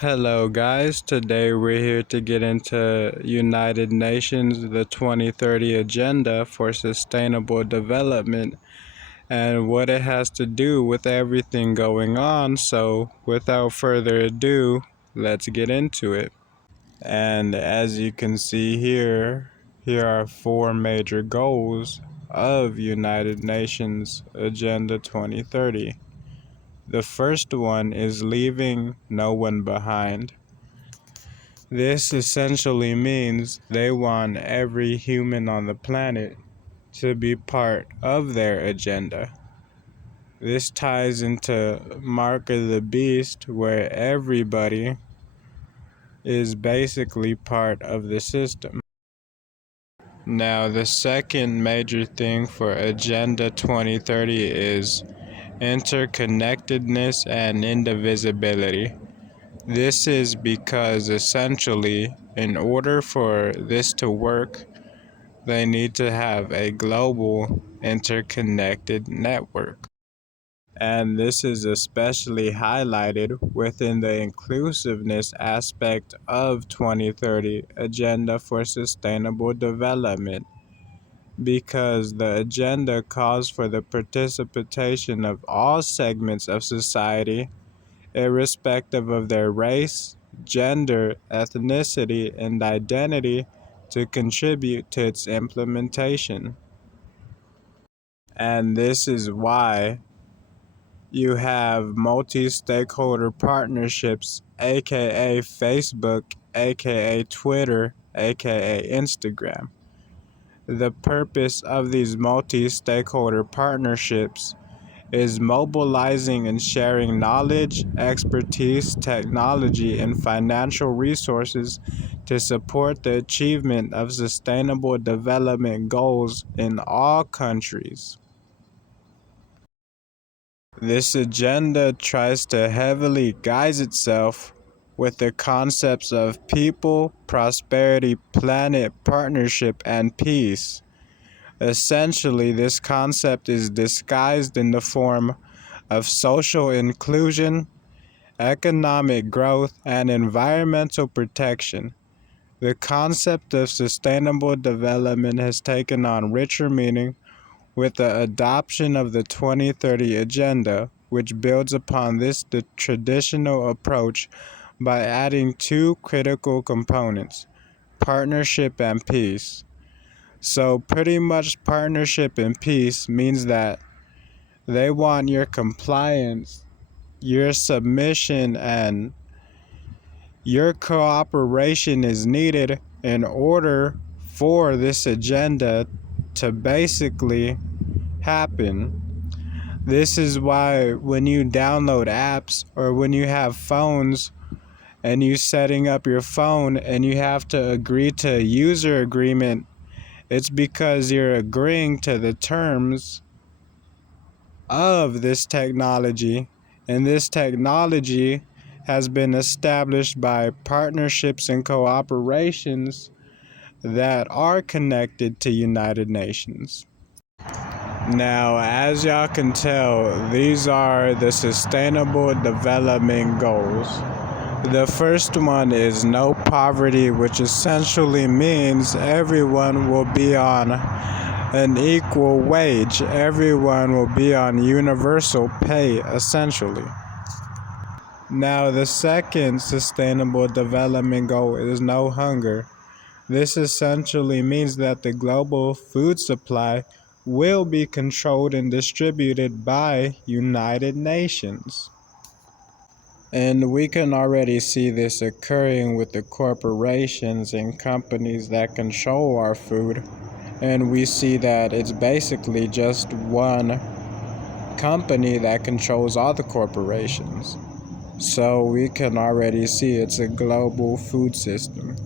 Hello guys, today we're here to get into United Nations, the 2030 Agenda for Sustainable Development and what it has to do with everything going on. So without further ado, let's get into it. And as you can see here are four major goals of United Nations Agenda 2030. The first one is leaving no one behind. This essentially means they want every human on the planet to be part of their agenda. This ties into Mark of the Beast, where everybody is basically part of the system. Now, the second major thing for Agenda 2030 is interconnectedness and indivisibility. This is because essentially, in order for this to work, they need to have a global interconnected network. And this is especially highlighted within the inclusiveness aspect of 2030 Agenda for Sustainable Development, because the agenda calls for the participation of all segments of society irrespective of their race, gender, ethnicity, and identity, to contribute to its implementation. And this is why you have multi stakeholder partnerships, aka Facebook, aka Twitter, aka Instagram. The purpose of these multi stakeholder partnerships is mobilizing and sharing knowledge, expertise, technology, and financial resources to support the achievement of sustainable development goals in all countries. This agenda tries to heavily guise itself with the concepts of people, prosperity, planet, partnership, and peace. Essentially, this concept is disguised in the form of social inclusion, economic growth, and environmental protection. The concept of sustainable development has taken on richer meaning with the adoption of the 2030 Agenda, which builds upon this the traditional approach by adding two critical components: partnership and peace. So, pretty much, partnership and peace means that they want your compliance, your submission, and your cooperation is needed in order for this agenda to basically happen. This is why when you download apps or when you have phones and you setting up your phone and you have to agree to a user agreement, it's because you're agreeing to the terms of this technology, and this technology has been established by partnerships and cooperations that are connected to United Nations. Now, as y'all can tell, these are the Sustainable Development Goals. The first one is no poverty, which essentially means everyone will be on an equal wage. Everyone will be on universal pay, essentially. Now, the second Sustainable Development Goal is no hunger. This essentially means that the global food supply will be controlled and distributed by United Nations. And we can already see this occurring with the corporations and companies that control our food. And we see that it's basically just one company that controls all the corporations. So we can already see it's a global food system.